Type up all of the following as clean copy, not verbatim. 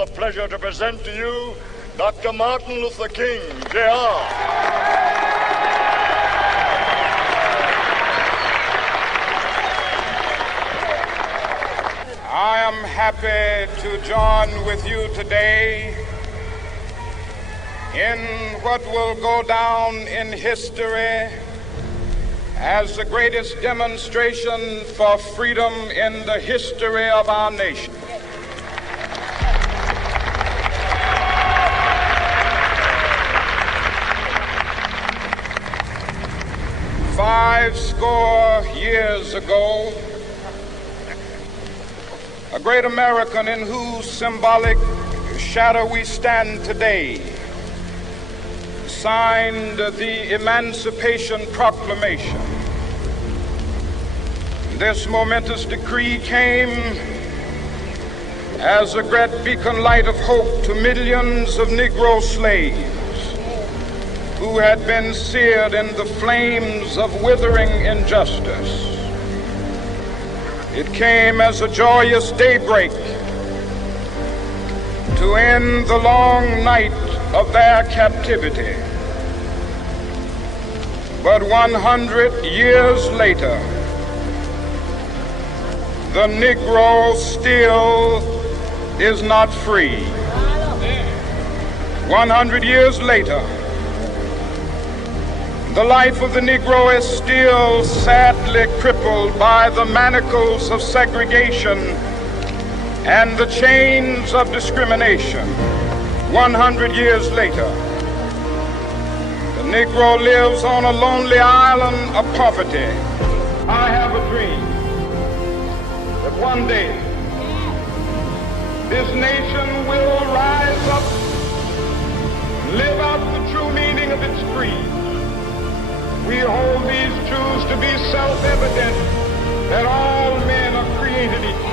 the pleasure to present to you Dr. Martin Luther King, Jr. I am happy to join with you today in what will go down in history as the greatest demonstration for freedom in the history of our nation. Five score years ago, a great American in whose symbolic shadow we stand today signed the Emancipation Proclamation. This momentous decree came as a great beacon light of hope to millions of Negro slaves who had been seared in the flames of withering injustice. It came as a joyous daybreak to end the long night of their captivity. But 100 years later, the Negro still is not free. 100 years later, the life of the Negro is still sadly crippled by the manacles of segregation and the chains of discrimination. 100 years later, the Negro lives on a lonely island of poverty. I have a dream that one day this nation will rise up, live out the true meaning of its creed. We hold these truths to be self-evident, that all men are created equal.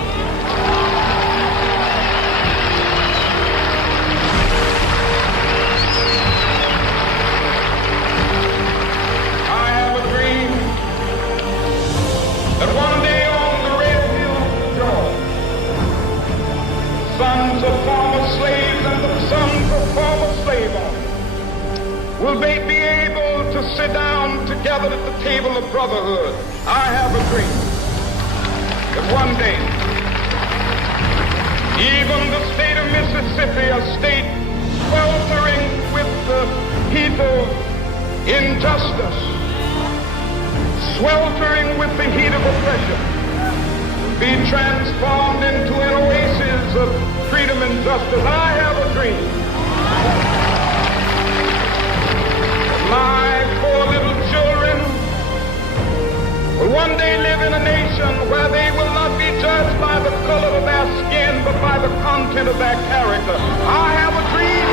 I have a dream that one day on the red hills of Georgia, sons of former slaves and the sons of former slave owners will they be able to sit down together at the table of brotherhood. I have a dream that one day, even the state of Mississippi, a state sweltering with the heat of injustice, sweltering with the heat of oppression, will be transformed into an oasis of freedom and justice. I have a dream. My four little children will one day live in a nation where they will not be judged by the color of their skin, but by the content of their character. I have a dream.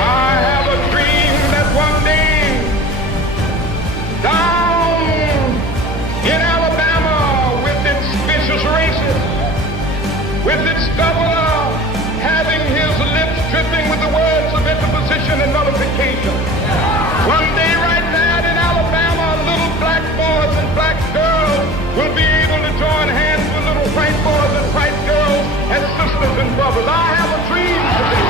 I have a dream that one day, down in Alabama, with its vicious races, with its governor having his lips dripping with the words of interposition and nullification. One day right there in Alabama, little black boys and black girls will be able to join hands with little white boys and white girls as sisters and brothers. I have a dream today.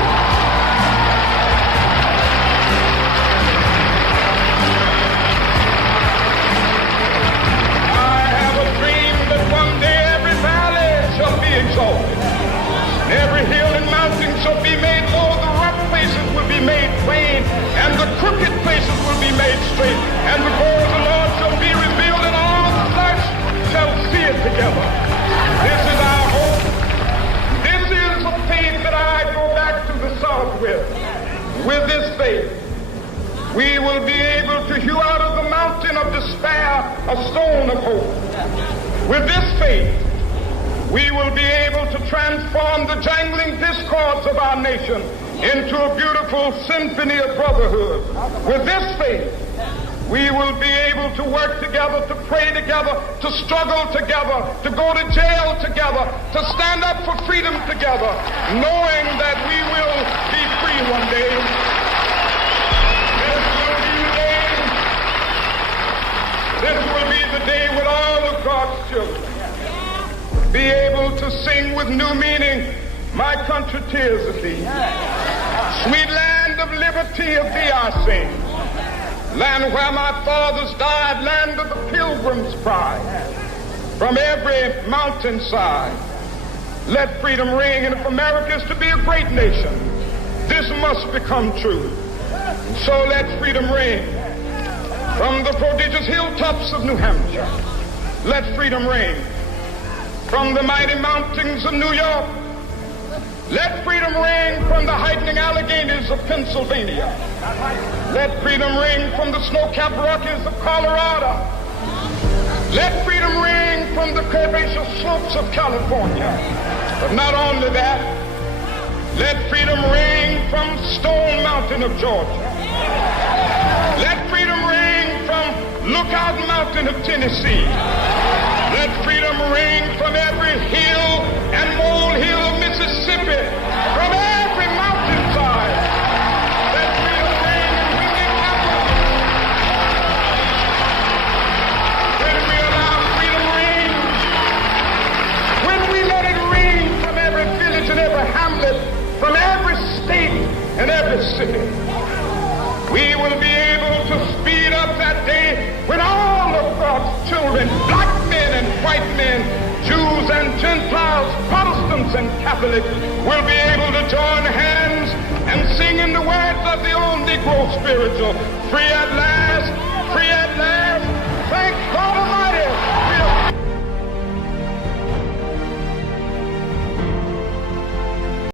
I have a dream that one day every valley shall be exalted. Every hill and mountain shall be made low, the rough places will be made plain, and the crooked places will be made straight, and the glory of the Lord shall be revealed, and all flesh shall see it together. This is our hope. This is a faith that I go back to the South with. With this faith, we will be able to hew out of the mountain of despair a stone of hope. With this faith, we will be able to transform the jangling discords of our nation into a beautiful symphony of brotherhood. With this faith, we will be able to work together, to pray together, to struggle together, to go to jail together, to stand up for freedom together, knowing that we will be free one day. This will be the day when all of God be able to sing with new meaning, my country, tears of thee. Sweet land of liberty, of thee I sing. Land where my fathers died, land of the pilgrim's pride. From every mountainside, let freedom ring. And if America is to be a great nation, this must become true. So let freedom ring. From the prodigious hilltops of New Hampshire, let freedom ring. From the mighty mountains of New York, let freedom ring. From the heightening Alleghenies of Pennsylvania, let freedom ring. From the snow-capped Rockies of Colorado, let freedom ring. From the curvaceous slopes of California. But not only that, let freedom ring from Stone Mountain of Georgia. Let freedom ring from Lookout Mountain of Tennessee. Let freedom ring from every hill and molehill of Mississippi, from every mountainside. Let freedom ring, and when we allow freedom ring, when we let it ring from every village and every hamlet, from every state and every city, we will be able to speed up that day when all of God's children, black men and white men, Jews and Gentiles, Protestants and Catholics, will be able to join hands and sing in the words of the old Negro spiritual, free at last, free at last.